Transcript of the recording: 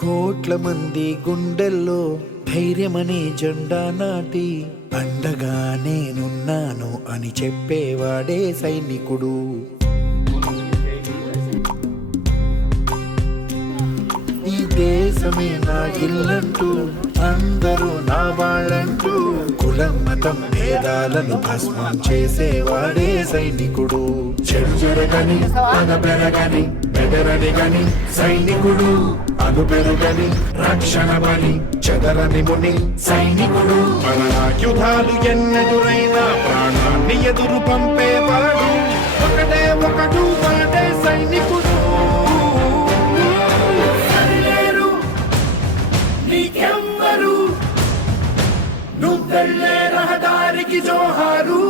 కోట్ల మంది గుండెల్లో ధైర్యమనే జెండా నాటి అండగా నేనున్నాను అని చెప్పేవాడే సైనికుడు. ఈ దేశమే నా ఇల్లంటూ అందరూ నా వాళ్ళంటూ కులం మతం భేదాలను భస్మం చేసేవాడే సైనికుడు. చెడు జరగని అన పెరగని బెదరని గని సైనికుడు, అను పెరుగని రక్షణ బలి చెదరని ముని సైనికుడు. మన ఆయుధాలు ఎన్నెదురైనా ప్రాణాన్ని ఎదురు పంపేవాడు ఒకటే ఒకడు వాడే సైనికుడు. నీకెవ్వరు నువ్వెళ్ళే రహదారికి జోహారు.